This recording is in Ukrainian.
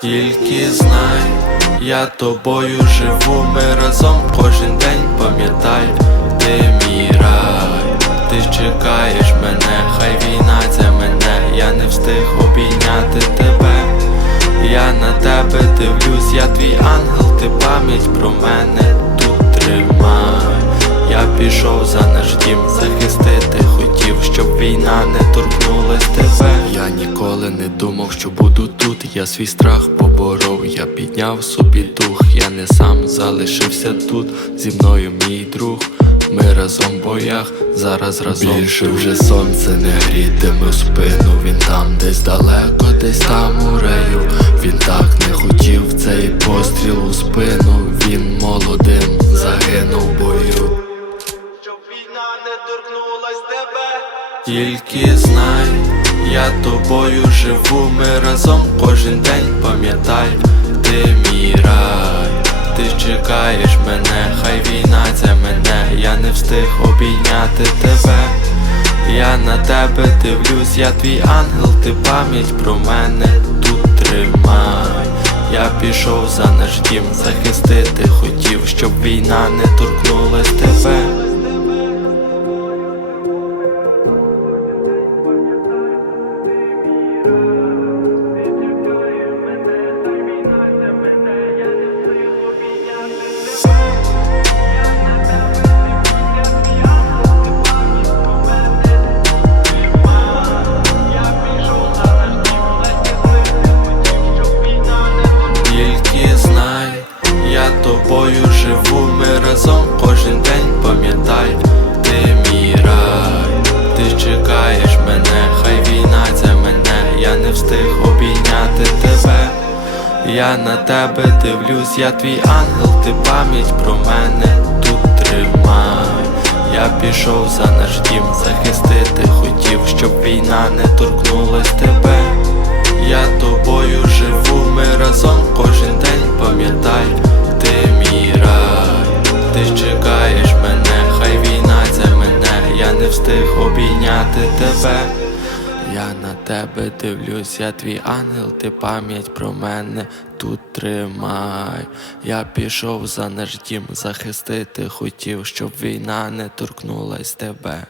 Тільки знай, я тобою живу, ми разом кожен день. Пам'ятай, ти мій рай, ти чекаєш мене, хай війна це мене, я не встиг обійняти тебе, я на тебе дивлюсь, я твій ангел, ти пам'ять про мене тут тримай. Пішов за наш дім захистити хотів, щоб війна не торкнулась тебе. Я ніколи не думав, що буду тут. Я свій страх поборов, я підняв собі дух, я не сам залишився тут. Зі мною мій друг. Ми разом в боях, зараз разом Більше вже сонце не грітиме в спину Він там десь далеко, десь там у раю Він так не хотів цей постріл у спину Він молодим загинув не торкнулась тебе Тільки знай, я тобою живу, ми разом кожен день пам'ятай, ти мій рай, ти чекаєш мене, хай війна це мене, я не встиг обійняти тебе. Я на тебе дивлюсь, я твій ангел, ти пам'ять про мене тут тримай. Я пішов за наш дім захистити хотів, щоб війна не торкнулась тебе. Я на тебе дивлюсь, я твій ангел, ти пам'ять про мене тут тримай. Я пішов за наш дім захистити хотів, щоб війна не торкнулась тебе. Я тобою живу, ми разом кожен день пам'ятай, ти мій рай, ти чекаєш мене, хай війна це мене, я не встиг обійняти тебе. Я на тебе дивлюсь, я твій ангел, ти пам'ять про мене тут тримай. Я пішов за наш дім захистити хотів, щоб війна не торкнулась тебе.